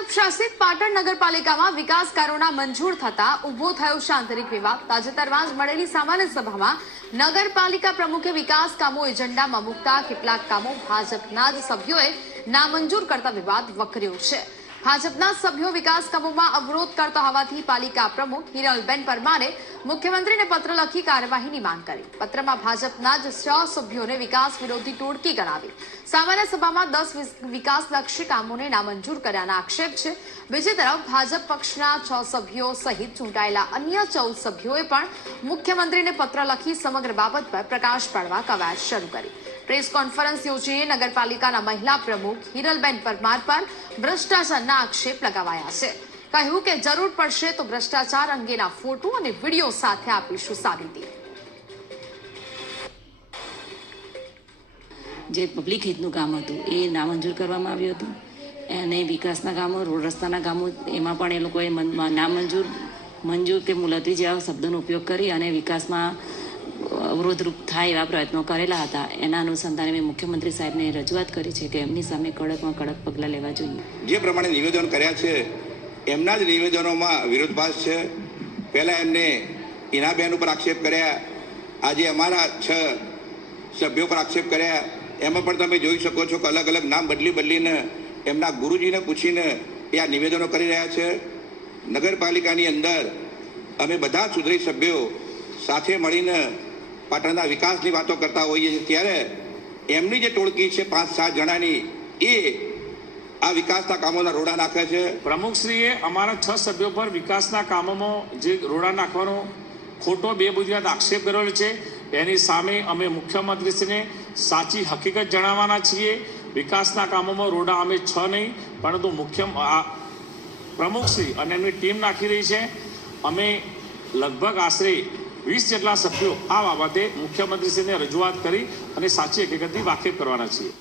ભાજપ શાસિત પાટણ નગરપાલિકામાં વિકાસ કાર્યોના મંજૂર થતા ઉભો થયો શાંતિરિક વિવાદ। તાજેતરમાં જ મળેલી સામાન્ય સભામાં નગરપાલિકા પ્રમુખે વિકાસ કામો એજન્ડામાં મૂકતા કેટલાક કામો ભાજપના જ સભ્યોએ નામંજૂર કરતા વિવાદ વકર્યો છે। ભાજપના સભ્યો વિકાસ કામોમાં અવરોધ કરતા હોવાથી પાલિકા પ્રમુખ હિરલબેન પરમારે મુખ્યમંત્રીને પત્ર લખી કાર્યવાહીની માંગ કરી। પત્રમાં ભાજપના જ 6 સભ્યોને વિકાસ વિરોધી ટોળકી ગણાવી। સામાન્ય સભામાં 10 વિકાસલક્ષી કામોને નામંજૂર કર્યાના આક્ષેપ છે। બીજી તરફ ભાજપ પક્ષના 6 સભ્યો સહિત ચૂંટાયેલા અન્ય 14 સભ્યોએ પણ મુખ્યમંત્રીને પત્ર લખી સમગ્ર બાબત પર પ્રકાશ પાડવા કવાયત શરૂ કરી। પ્રેસ કોન્ફરન્સ યોજીને નગરપાલિકાના મહિલા પ્રમુખ હિરલબેન પરમાર પર ભ્રષ્ટાચારના આક્ષેપ લગાવાયા છે। કહ્યું કે જરૂર પડશે તો ભ્રષ્ટાચાર અંગેના ફોટો અને વિડીયો સાથે આપીશું સાબિતી। જે પબ્લિક હિતનું કામ હતું એ નામંજૂર કરવામાં આવ્યું હતું અને વિકાસના કામો રોડ રસ્તાના કામો એમાં પણ એ લોકોએ નામંજૂર મંજૂર કે મુલતવી જેવા શબ્દોનો ઉપયોગ કરી અને વિકાસમાં અવરોધરૂપ થાય એવા પ્રયત્નો કરેલા હતા। એના અનુસંધાને મેં મુખ્યમંત્રી સાહેબને રજૂઆત કરી છે કે એમની સામે કડકમાં કડક પગલાં લેવા જોઈએ। જે પ્રમાણે નિવેદન કર્યા છે એમના જ નિવેદનોમાં વિરોધાભાસ છે। પહેલાં એમને ઈનાબેન ઉપર આક્ષેપ કર્યા, આજે અમારા 6 સભ્યો પર આક્ષેપ કર્યા। એમાં પણ તમે જોઈ શકો છો કે અલગ અલગ નામ બદલીને એમના ગુરુજીને પૂછીને એ આ નિવેદનો કરી રહ્યા છે। નગરપાલિકાની અંદર અમે બધા સુધરી સભ્યો સાથે મળીને પાટણના વિકાસની વાતો કરતા હોઈએ છીએ, ત્યારે એમની જે ટોળકી છે 5-7 જણાની એ આ વિકાસના કામોના રોડા નાખે છે। પ્રમુખશ્રીએ અમારા 6 સભ્યો પર વિકાસના કામોમાં જે રોડા નાખવાનો ખોટો બેબુનિયાદ આક્ષેપ કરેલો છે, એની સામે અમે મુખ્યમંત્રીશ્રીને સાચી હકીકત જણાવવાના છીએ। વિકાસના કામોમાં રોડા અમે 6 નહીં પરંતુ પ્રમુખશ્રી અને એમની ટીમ નાખી રહી છે। અમે લગભગ આશરે 20 જેટલા સભ્યો આ બાબતે મુખ્યમંત્રીશ્રીને રજૂઆત કરી અને સાચી હકીકતથી વાકેફ કરવાના છીએ।